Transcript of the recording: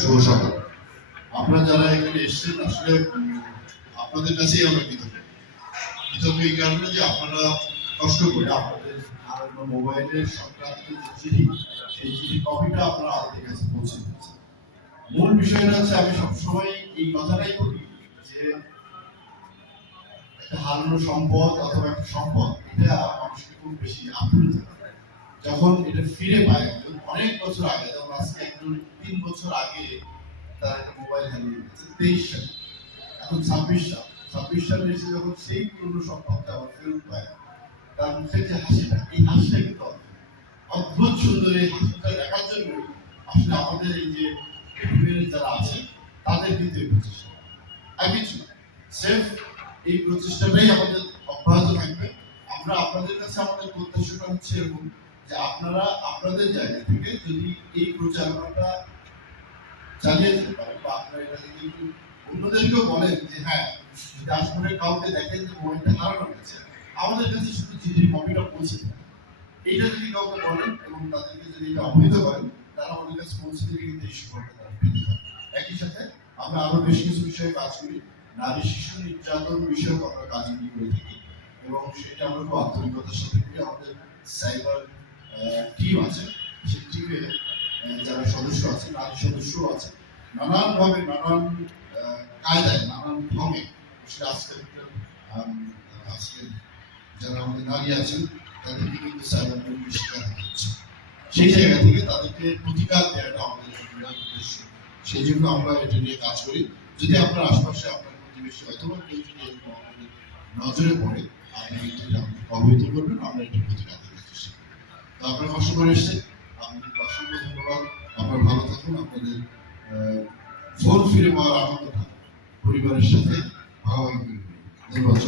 শুভ সকাল। আপনারা যারা এখানে এসেছেন আসলে আপনাদের কাছেই আমরা কৃতজ্ঞ। কৃতজ্ঞ এই কারণে যে আপনারা কষ্ট করে আপনাদের মোবাইলের সংক্রান্ত যে চিঠি, সেই চিঠি কপিটা আপনারা আমাদের কাছে পৌঁছে দিচ্ছেন। মূল বিষয়টা হচ্ছে আমি সবসময় এই কথাটাই বলি যে একটা হারানো সম্পদ অথবা একটা সম্পদ এটা মানুষকে খুব বেশি আপ্লুত করে। যখন এটা ফিরে পায় অনেক বছর আগে, যেমন আজকে একজন 3 বছর আগে তার একটা মোবাইল হারিয়ে গেছে 23 সালে, এখন 26 সালে এসে যখন সেই পুরনো সম্পদটা আবার ফেরত পায়, তার মুখে যে হাসিটা, এই হাসিটা কিন্তু অদ্ভুত সুন্দর। এই হাসিটা দেখার জন্য আসলে আমাদের এই যে পরিবারের যারা আছে তাদের কিন্তু এই প্রচেষ্টা আর কিছু সেফ, এই প্রচেষ্টাটাই আমাদের অব্যাহত থাকবে। আমরা আপনাদের কাছে আমাদের প্রত্যাশাটা হচ্ছে এরকম যে আপনারা আপনাদের জায়গা থেকে যদি এই প্রচারণাটা চালিয়ে যেতে পারেন বা আপনারা এটা যদি একটু অন্যদেরকেও বলেন যে হ্যাঁ, যদি আসলে কাউকে দেখেন যে মোবাইলটা হারানো গেছে, আমাদের কাছে শুধু চিঠির কপিটা পৌঁছে দেন, এইটা যদি কাউকে বলেন এবং তাদেরকে যদি এটা অবহিত করেন, তারা আমাদের কাছে পৌঁছে দিলে কিন্তু এই সুফলটা তারা পেতে পারে। একই সাথে আমরা আরো বেশ কিছু বিষয়ে কাজ করি। নারী শিশু নির্যাতন বিষয়ক আমরা কাজগুলি করে থাকি এবং সেটা আমরা খুব আন্তরিকতার সাথে করি। আমাদের সাইবার টিম আছে, সেই টিমে যারা সদস্য আছে, নারী সদস্যও আছে, নানানভাবে নানান কায়দায় নানান ঢঙে আজকে যারা আমাদের নারী আছেন তাদেরকে কিন্তু সাইবার ক্রাইমের শিকার হচ্ছে। সেই জায়গা থেকে তাদেরকে প্রতিকার দেওয়াটা আমাদের উদ্দেশ্য। সেই জন্য আমরা এটা নিয়ে কাজ করি। যদি আপনার আশপাশে আপনার প্রতিবেশী অথবা কেউ যদি আমাদের নজরে পড়ে, আপনি কিন্তু আমাদেরকে অবহিত করবেন, আমরা এটা প্রতিকার দেওয়ার চেষ্টা করি। তো আপনার কষ্ট করে এসছে, আপনাদের অসংখ্য ধন্যবাদ। আপনারা ভালো থাকুন। আপনাদের ফোন ফিরে পাওয়ার আনন্দটা পরিবারের সাথে ভাগাভাগি করবেন। ধন্যবাদ।